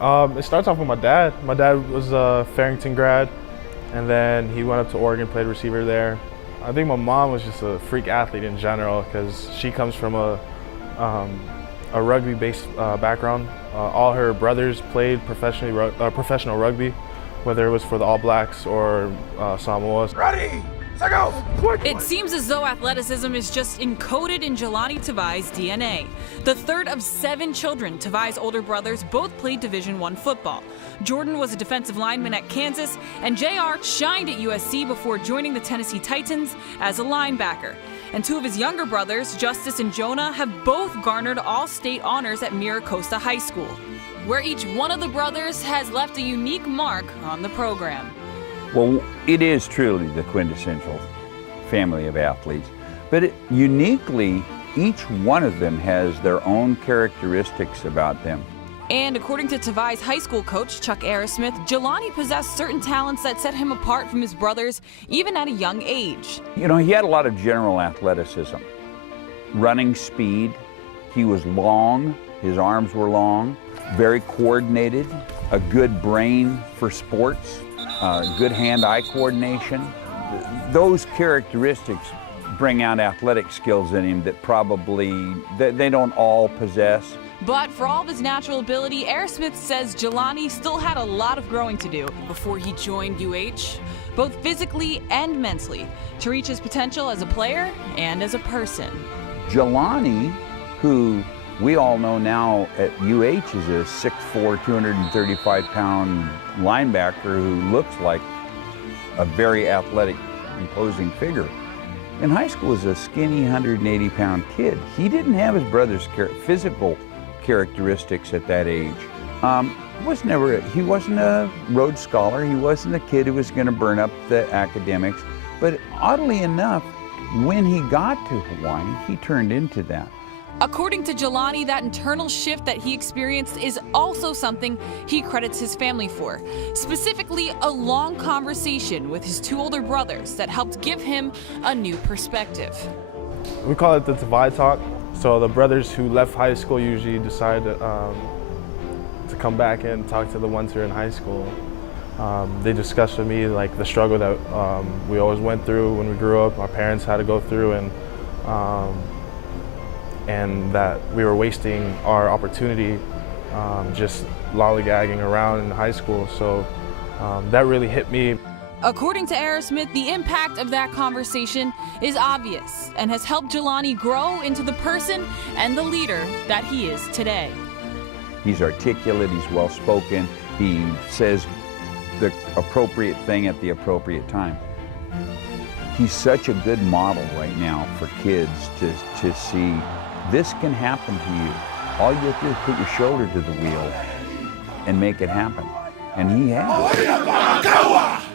It starts off with my dad. My dad was a Farrington grad, and then he went up to Oregon, played receiver there. I think my mom was just a freak athlete in general because she comes from a rugby-based background. All her brothers played professional rugby, whether it was for the All Blacks or Samoa. Ready, set, go! It seems as though athleticism is just encoded in Jahlani Tavai's DNA. The third of 7 children, Tavai's older brothers both played Division I football. Jordan was a defensive lineman at Kansas, and JR shined at USC before joining the Tennessee Titans as a linebacker. And 2 of his younger brothers, Justice and Jonah, have both garnered all-state honors at Miracosta High School, where each one of the brothers has left a unique mark on the program. Well, it is truly the quintessential family of athletes, but uniquely, each one of them has their own characteristics about them. And according to Tavai's high school coach, Chuck Arrowsmith, Jahlani possessed certain talents that set him apart from his brothers, even at a young age. You know, he had a lot of general athleticism, running speed. He was long, his arms were long, very coordinated, a good brain for sports, good hand-eye coordination. Those characteristics bring out athletic skills in him that probably they don't all possess. But for all of his natural ability, Arrowsmith says Jahlani still had a lot of growing to do before he joined UH, both physically and mentally, to reach his potential as a player and as a person. Jahlani, who we all know now at UH is a 6'4", 235-pound linebacker who looks like a very athletic, imposing figure. In high school, was a skinny 180-pound kid. He didn't have his brother's physical characteristics at that age. He wasn't a Rhodes Scholar. He wasn't a kid who was going to burn up the academics. But oddly enough, when he got to Hawaii, he turned into that. According to Jahlani, that internal shift that he experienced is also something he credits his family for. Specifically, a long conversation with his 2 older brothers that helped give him a new perspective. We call it the Tavai Talk. So the brothers who left high school usually decide to come back and talk to the ones who are in high school. They discussed with me like the struggle that we always went through when we grew up, our parents had to go through, and that we were wasting our opportunity just lollygagging around in high school. So that really hit me. According to Arrowsmith, the impact of that conversation is obvious and has helped Jahlani grow into the person and the leader that he is today. He's articulate, he's well-spoken, he says the appropriate thing at the appropriate time. He's such a good model right now for kids to see this can happen to you. All you have to do is put your shoulder to the wheel and make it happen. And he has.